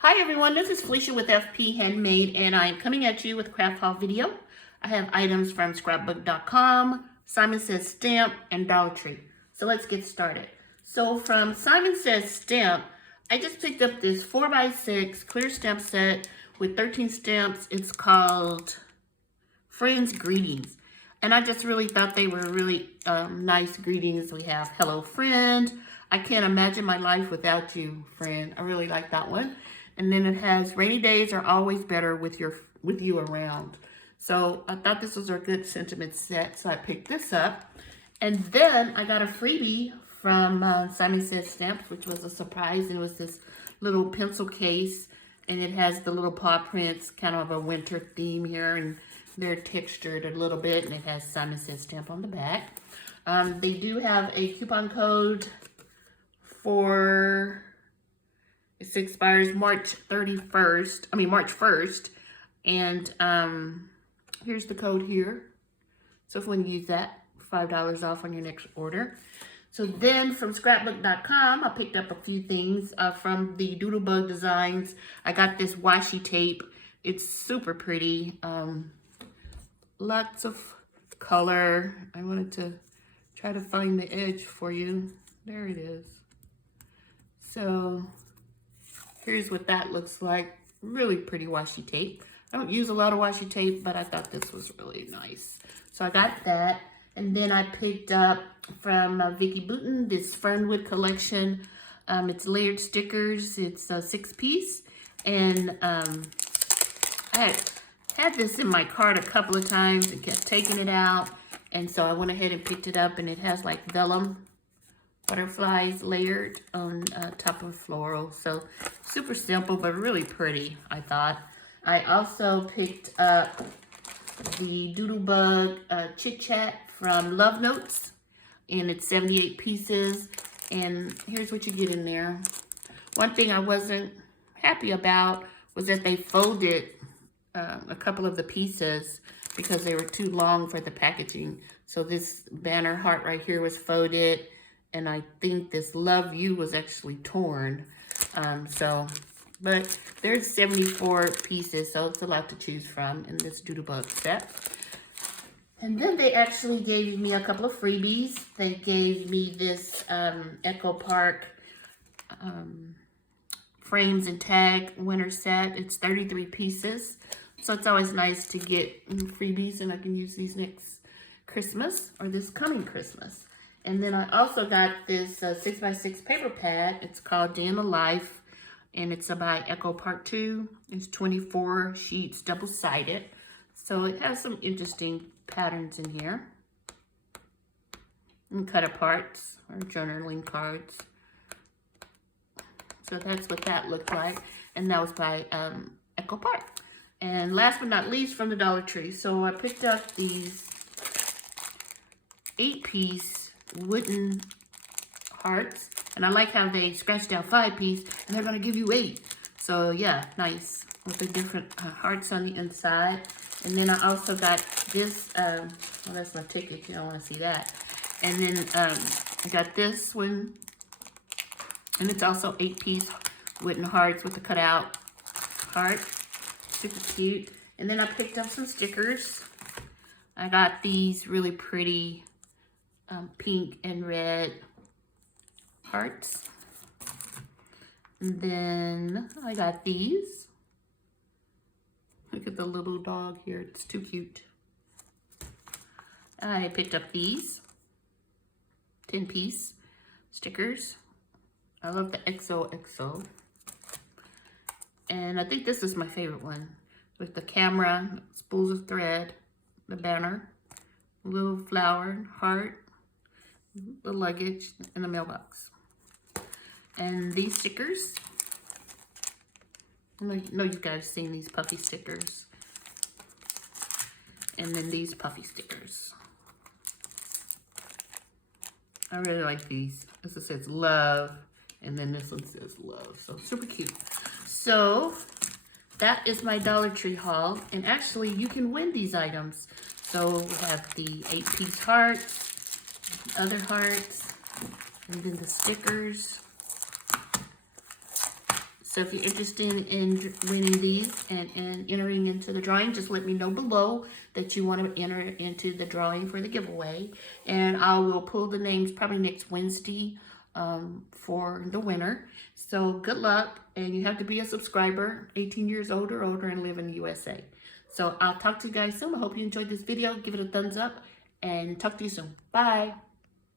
Hi everyone, this is Felicia with FP Handmade, and I am coming at you with a craft haul video. I have items from Scrapbook.com, Simon Says Stamp, and Dollar Tree. So let's get started. So from Simon Says Stamp, I just picked up this 4x6 clear stamp set with 13 stamps. It's called Friends Greetings. And I just really thought they were really nice greetings. We have hello friend. I can't imagine my life without you, friend. I really like that one. And then it has rainy days are always better with you around. So I thought this was a good sentiment set, so I picked this up. And then I got a freebie from Simon Says Stamps, which was a surprise. And it was this little pencil case, and it has the little paw prints, kind of a winter theme here, and they're textured a little bit, and it has Simon Says Stamp on the back. They do have a coupon code for, it expires March 1st, and here's the code here. So if you want to use that, $5 off on your next order. So then from Scrapbook.com, I picked up a few things from the Doodlebug Designs. I got this washi tape. It's super pretty. Lots of color. I wanted to try to find the edge for you. There it is. So here's what that looks like. Really pretty washi tape. I don't use a lot of washi tape, but I thought this was really nice. So I got that. And then I picked up from Vicky Booten this Fernwood collection. It's layered stickers. It's a 6-piece. And I had this in my cart a couple of times and kept taking it out. And so I went ahead and picked it up, and it has like vellum butterflies layered on top of floral. So super simple, but really pretty, I thought. I also picked up the Doodlebug Chit Chat from Love Notes, and it's 78 pieces. And here's what you get in there. One thing I wasn't happy about was that they folded a couple of the pieces because they were too long for the packaging. So this banner heart right here was folded, and I think this Love You was actually torn. But there's 74 pieces, so it's a lot to choose from in this Doodlebug set. And then they actually gave me a couple of freebies. They gave me this Echo Park frames and tag winter set. It's 33 pieces. So it's always nice to get freebies, and I can use these next Christmas or this coming Christmas. And then I also got this 6x6 paper pad. It's called Day in the Life, and it's by Echo Park 2. It's 24 sheets, double-sided. So it has some interesting patterns in here. And cut aparts or journaling cards. So that's what that looked like. And that was by Echo Park. And last but not least, from the Dollar Tree. So I picked up these 8-piece wooden hearts. And I like how they scratched out 5-piece, and they're going to give you 8. So yeah, nice. With the different hearts on the inside. And then I also got this, well, that's my ticket. You don't want to see that. And then I got this one. And it's also 8-piece wooden hearts with the cutout heart. Super cute. And then I picked up some stickers. I got these really pretty pink and red hearts. And then I got these. Look at the little dog here. It's too cute. I picked up these 10-piece stickers. I love the XOXO. And I think this is my favorite one. With the camera, spools of thread, the banner, little flower, heart, the luggage, and the mailbox. And these stickers. I know you guys have seen these puffy stickers. And then these puffy stickers. I really like these. This one says love, and then this one says love. So super cute. So that is my Dollar Tree haul. And actually, you can win these items. So we have the 8-piece hearts, other hearts, and then the stickers. So if you're interested in winning these and entering into the drawing, just let me know below that you want to enter into the drawing for the giveaway. And I will pull the names probably next Wednesday for the winner. So good luck, and you have to be a subscriber, 18 years old or older, and live in the USA. So I'll talk to you guys soon. I hope you enjoyed this video. Give it a thumbs up, and talk to you soon. Bye.